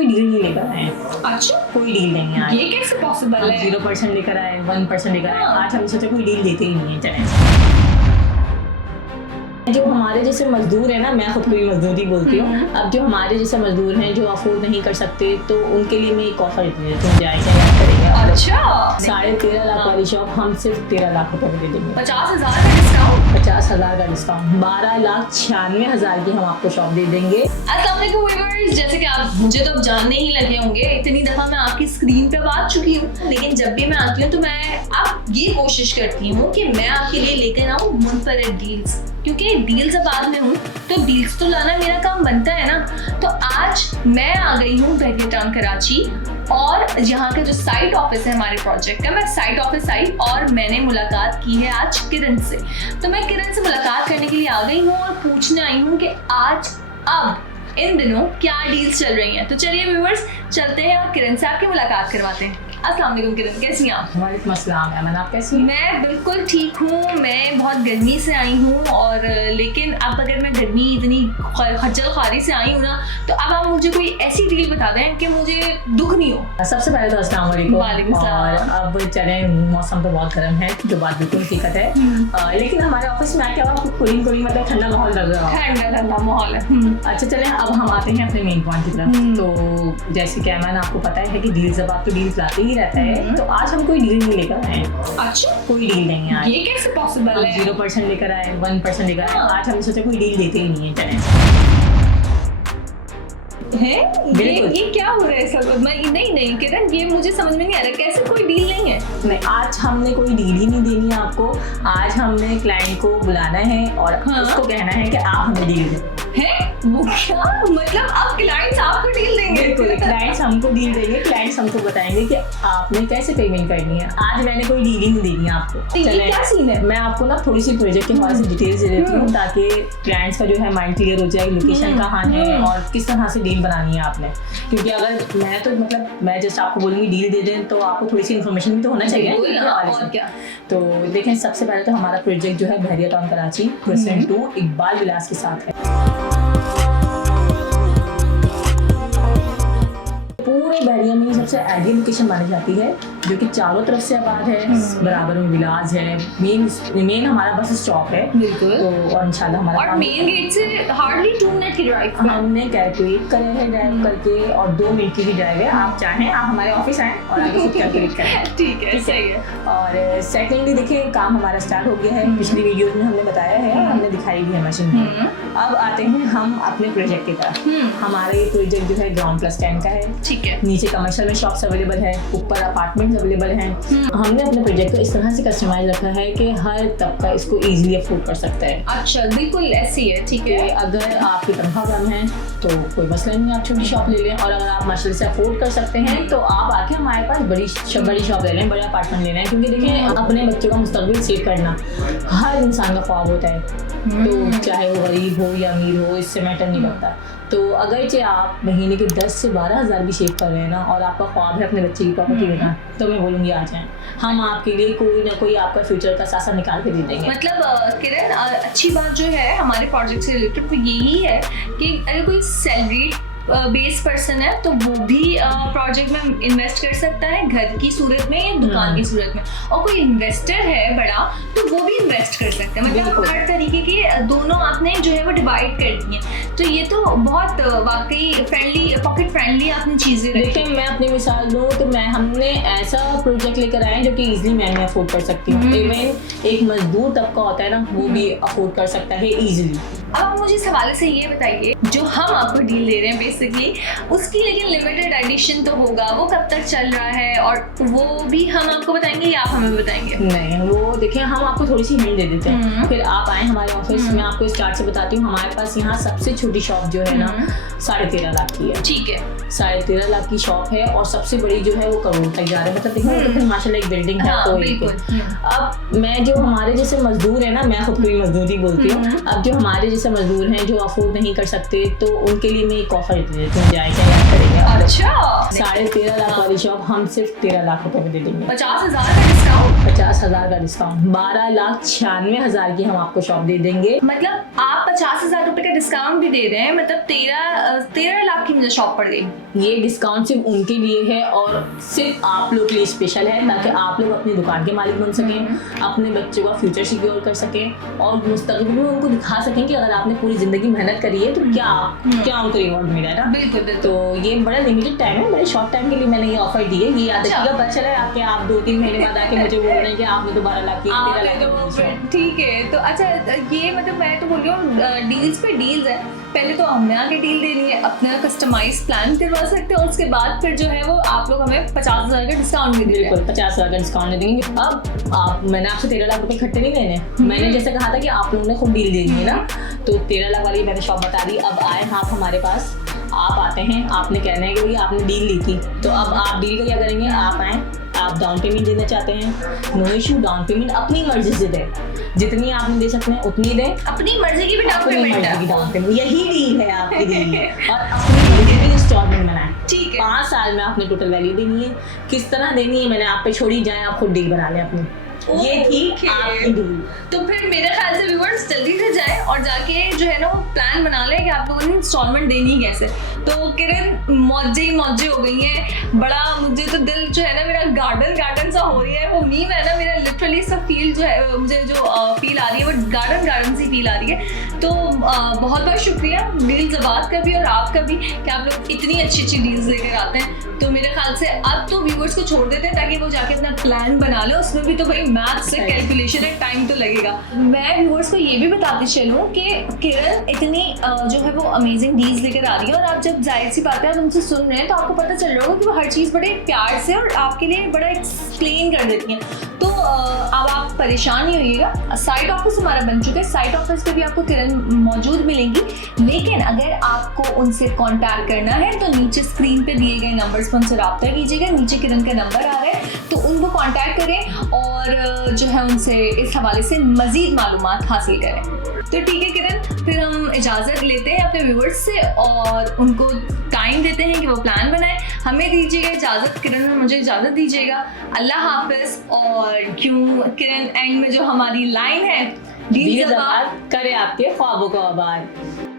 कोई डील नहीं लेकर आए हैं। अच्छा, कोई डील नहीं है। ये कैसे पॉसिबल है? 0% लेकर आए, 1% लेकर आए। आज हम सोचे कोई डील देते ही नहीं है। चले, जो हमारे जैसे मजदूर है ना, मैं खुद को भी मजदूर ही बोलती हूँ। अब जो हमारे जैसे मजदूर हैं जो अफोर्ड नहीं कर सकते, तो उनके लिए मैं एक ऑफर देती हूँ, जाएंगे याद करेंगे। अच्छा, 13.5 लाख वाली शॉप हम सिर्फ 13 लाख रुपए में दे देंगे। 50,000 का डिस्काउंट, 50,000 का डिस्काउंट, 12,96,000 की हम आपको शॉप दे देंगे। अस्सलाम वालेकुम व्यूअर्स, जैसे कि आप मुझे तो अब जानने ही लगे होंगे, इतनी दफा मैं आपकी स्क्रीन पे आ चुकी हूँ, लेकिन जब भी मैं आती हूँ तो मैं अब ये कोशिश करती हूँ कि मैं आपके लिए लेकर आऊँ मुनफरद डील्स, क्योंकि डील्स अब बाद में हूँ तो डील्स तो लाना मेरा काम बनता है ना। तो आज मैं आ गई हूँ बहरिया टाउन कराची, और यहाँ के जो साइट ऑफिस है हमारे प्रोजेक्ट का, मैं साइट ऑफिस आई और मैंने मुलाकात की है आज किरण से। तो मैं किरण से मुलाकात करने के लिए आ गई हूँ और पूछने आई हूँ कि आज अब इन दिनों क्या डील्स चल रही हैं। तो चलिए व्यूअर्स, चलते हैं और किरण से आपकी मुलाकात करवाते हैं। अस्सलाम वालेकुम किरण, कैसी हैं आप? वालेकुम अस्सलाम अमन, आप कैसी हैं? मैं बिल्कुल ठीक हूँ। मैं बहुत गर्मी से आई हूँ, और लेकिन अब अगर मैं गर्मी इतनी खज्जल खारी से आई हूँ ना, तो अब आप मुझे कोई ऐसी डील बता दें कि मुझे दुख नहीं हो। सबसे पहले तो अस्सलाम वालेकुम। वालेकुम और सलाम। अब चले, मौसम तो बहुत गर्म है, जो बात बिल्कुल हकीकत है। लेकिन हमारे ऑफिस में आके आपको कूलिंग मतलब ठंडा माहौल लग रहा है। ठंडा ठंडा माहौल है। अच्छा चले, अब हम आते हैं अपने मेन पॉइंट की तरफ। तो जैसे कि अमन आपको पता है कि डील जब आप तो डील लाते ही रहता है, तो आज हम कोई डील नहीं लेकर आए। अच्छा, कोई डील नहीं है आज। ये कैसे पॉसिबल है? 0% लेकर आए, 1% लेकर आए। आज हम सोचे कोई डील देते ही नहीं है। चले, ये क्या हो रहा है सब? नहीं किरण, ये मुझे समझ में नहीं आ रहा, कैसे कोई डील नहीं है? नहीं, आज हमने कोई डील ही नहीं देनी है आपको। आज हमने क्लाइंट को बुलाना है और उसको कहना है कि आप हमें डील दें। वो क्या मतलब, आप क्लाइंट्स आपको डील देंगे? बिल्कुल, क्लाइंट्स हमको डील देंगे। क्लाइंट्स हमको बताएंगे कि आपने कैसे पेमेंट करनी है। आज मैंने कोई डील ही नहीं देनी है आपको। तो ये क्या सीन है? मैं आपको ना थोड़ी सी प्रोजेक्ट के हवाले से डिटेल्स दे देती हूँ, ताकि क्लाइंट्स का जो है माइंड क्लियर हो जाए, लोकेशन कहाँ है और किस तरह से डील बनानी है आपने। क्योंकि अगर मैं तो मैं जस्ट आपको बोलूँगी डील दे दें, तो आपको थोड़ी सी इन्फॉर्मेशन भी तो होना चाहिए। और क्या? तो देखें, सबसे पहले तो हमारा प्रोजेक्ट जो है बहरिया टाउन कराची क्रिसेंट 2 इकबाल विलास के साथ है। पूरे बहरिया में सबसे आइडियल लोकेशन मानी जाती है, जो कि चारों तरफ से आबाद है, बराबर में विलास है, मेन हमारा बस स्टॉप है। बिल्कुल। तो और इंशाल्लाह हमारा और मेन गेट से हार्डली 2 मिनट की ड्राइव हमने कैलकुलेट करे हैं ड्राइव करके, और 2 मिनट की भी ड्राइव है। आप चाहें आप हमारे ऑफिस आएँ और आगे से कैलकुलेट करें। ठीक है, सही है। और सेकेंडली देखिए, काम हमारा स्टार्ट हो गया है। पिछली वीडियोस में हमने बताया है और हमने दिखाई भी है मशीन में। अब आते हैं हम अपने प्रोजेक्ट की तरफ। हमारा ये प्रोजेक्ट जो है ग्राउंड प्लस 10 का है। ठीक है। नीचे कमर्शियल में शॉप्स अवेलेबल है, ऊपर अपार्टमेंट्स अवेलेबल हैं। हमने अपने प्रोजेक्ट को इस तरह से कस्टमाइज रखा है कि हर तबका इसको इजीली अफोर्ड कर सकता है। अच्छा, बिल्कुल ऐसी है। ठीक है। अगर आपकी तनख्वाह कम है तो कोई मसला नहीं, आप छोटी शॉप ले लें, और अगर आप माशाल्लाह से अफोर्ड कर सकते हैं तो आप आके हमारे पास बड़ी शॉप ले लें, बड़ा अपार्टमेंट ले लें। क्योंकि देखिए, अपने बच्चों का मुस्तकबिल सेव करना हर इंसान का ख्वाब होता है। तो चाहे वो गरीब हो या अमीर हो, इससे मैटर नहीं करता। तो अगर चाहे आप महीने के 10 से 12,000 भी सेव कर रहे हैं ना, और आपका ख्वाब है अपने बच्चे की प्रॉपर्टी लेना, तो मैं बोलूँगी आ जाएं। हम आपके लिए कोई ना कोई आपका फ्यूचर का सासा निकाल के दे देंगे। मतलब किरण, अच्छी बात जो है हमारे प्रोजेक्ट से रिलेटेड तो यही है कि अगर कोई सैलरी बेस पर्सन है तो वो भी प्रोजेक्ट में इन्वेस्ट कर सकता है, घर की सूरत में या दुकान की सूरत में। और कोई इन्वेस्टर है बड़ा तो वो भी इन्वेस्ट कर सकता है। मतलब हर तरीके के दोनों आपने जो है वो डिवाइड कर दी है। तो ये तो बहुत वाकई फ्रेंडली, पॉकेट फ्रेंडली आपने चीज़ें रखी। देखिए, मैं अपनी मिसाल दूँ तो हमने ऐसा प्रोजेक्ट लेकर आए जो कि इजीली मैं अफोर्ड कर सकती हूँ। इवन एक मजदूर तबका होता है ना, वो भी अफोर्ड कर सकता है इजीली। अब आप मुझे इस हवाले से ये बताइए, जो हम आपको डील दे रहे हैं बेसिकली, उसकी लेकिन लिमिटेड एडिशन तो होगा, वो कब तक चल रहा है, और वो भी हम आपको बताएंगे या आप हमें बताएंगे? नहीं, वो देखिए, हम आपको थोड़ी सी हिंट दे देते हैं, फिर आप आए हमारे ऑफिस में। आपको स्टार्ट से बताती हूँ, हमारे पास यहाँ सबसे छोटी शॉप जो है ना 13.5 लाख की है। ठीक है। 13.5 लाख की शॉप है, और सबसे बड़ी जो है वो करोड़ तक जा रहा है। मतलब देखो, तो फिर माशाल्लाह एक बिल्डिंग है। तो अब मैं जो हमारे जैसे मजदूर है ना, मैं खुद को भी मजदूर ही बोलती हूँ। अब जो हमारे जैसे मजदूर हैं जो अफोर्ड नहीं कर सकते, तो उनके लिए मैं एक ऑफर देती हूँ, जाएंगे याद करेंगे। अच्छा 13.5 लाख वाली शॉप हम सिर्फ 13 लाख रुपए में दे देंगे। 50,000 का डिस्काउंट, 50,000 का डिस्काउंट, 12,96,000 की हम आपको शॉप दे देंगे। मतलब आप 50,000 रुपए का डिस्काउंट भी दे रहे हैं, मतलब 13 लाख की मुझे शॉप पड़ गई। ये डिस्काउंट सिर्फ उनके लिए है और सिर्फ आप लोग के लिए स्पेशल है, ताकि आप लोग अपनी दुकान के मालिक बन सकें, अपने बच्चों का फ्यूचर सिक्योर कर सकें और मुस्तकबिल में उनको दिखा सकें कि अगर आपने पूरी जिंदगी मेहनत करी है तो क्या उनको रिवॉर्ड मिला है ना। बिल्कुल बिल्कुल। तो ये बड़ा लिमिटेड टाइम है, बड़े शॉर्ट टाइम के लिए मैंने ये ऑफर दी है। ये याद रखिएगा, पता चला आके आप 2-3 महीने बाद आके मुझे बोल रहे हैं कि आपने तो 12 लाख की 13 लाख की। ठीक है, तो अच्छा ये मतलब मैं तो बोल रही हूँ डील्स पे डील्स है। पहले तो हमने आके डील देनी है, अपना कस्टमाइज प्लान करवा सकते हैं, उसके बाद फिर जो है वो आप लोग हमें 50,000 का डिस्काउंट भी दे रहे हैं। 50,000 का डिस्काउंट देंगे। अब मैंने आपसे 13 लाख रुपए इकट्ठे नहीं देने, मैंने जैसे कहा था कि आप लोगों ने खुद डील देनी है ना, तो 13 लाख वाली मैंने शॉप बता दी। अब आए आप हमारे पास, आप आते हैं, आपने कहना है कि भैया आपने डील ली थी, तो अब आप डील का क्या करेंगे, आप आए, आप डाउन पेमेंट देना चाहते हैं, नो इशू, डाउन पेमेंट अपनी मर्जी से दें, जितनी आपने दे सकते हैं उतनी दें। अपनी मर्जी की भी डाउन पेमेंट है, डाउन पेमेंट यही डील है आपकी डील। और अपनी मर्जी की इंस्टॉलमेंट बनाएं। ठीक है, 5 साल में आपने टोटल वैल्यू देनी है, किस तरह देनी है मैंने आप पे छोड़ी, जाए आप खुद डील बना लें अपनी। ये थी आपकी डील। तो फिर मेरे ख्याल से व्यूअर्स जल्दी से जाएं और जाके जो है ना वो प्लान बना लें कि आप लोगों ने इंस्टॉलमेंट देनी कैसे। तो किरण मौजे ही मौजे हो गई हैं, बड़ा मुझे तो दिल जो है ना मेरा गार्डन सा हो रही है। वो मीम है ना मेरा, लिटरली सा फील जो है मुझे जो फील आ रही है वो गार्डन सी फील आ रही है। तो बहुत बहुत शुक्रिया डील ज़बात का भी और आपका भी कि आप लोग इतनी अच्छी डील्स लेकर आते हैं। तो मेरे ख्याल से अब तो व्यूअर्स को छोड़ देते हैं ताकि वो जाके अपना प्लान बना ले, उसमें भी तो भाई मैथ से कैलकुलेशन है, टाइम तो लगेगा। मैं व्यूअर्स को ये भी बताती चलूँ कि किरण इतनी जो है वो अमेजिंग डील्स लेकर आ रही है, और आप जब जाहिर सी बात है आप उनसे सुन रहे हैं तो आपको पता चल रहा होगा कि वो हर चीज़ बड़े प्यार से और आपके लिए बड़ा एक्सप्लेन कर देती हैं। तो अब आप परेशान नहीं होइएगा, साइट ऑफिस हमारा बन चुका है, साइट ऑफिस पे भी आपको किरण मौजूद मिलेंगी। लेकिन अगर आपको उनसे कांटेक्ट करना है तो नीचे स्क्रीन पे दिए गए नंबर्स पर उनसे रब्ता कीजिएगा, नीचे किरण का नंबर आ रहा है, तो उनको कांटेक्ट करें और जो है उनसे इस हवाले से मज़ीद मालूमात हासिल करें। तो ठीक है किरण, फिर हम इजाज़त लेते हैं अपने व्यूअर्स से और उनको टाइम देते हैं कि वो प्लान बनाएं। हमें दीजिएगा इजाज़त, किरण और मुझे इजाज़त दीजिएगा। अल्लाह हाफिज़। और क्यों किरण एंड में जो हमारी लाइन है, डील ज़बात करे आपके ख्वाबों को आबाद।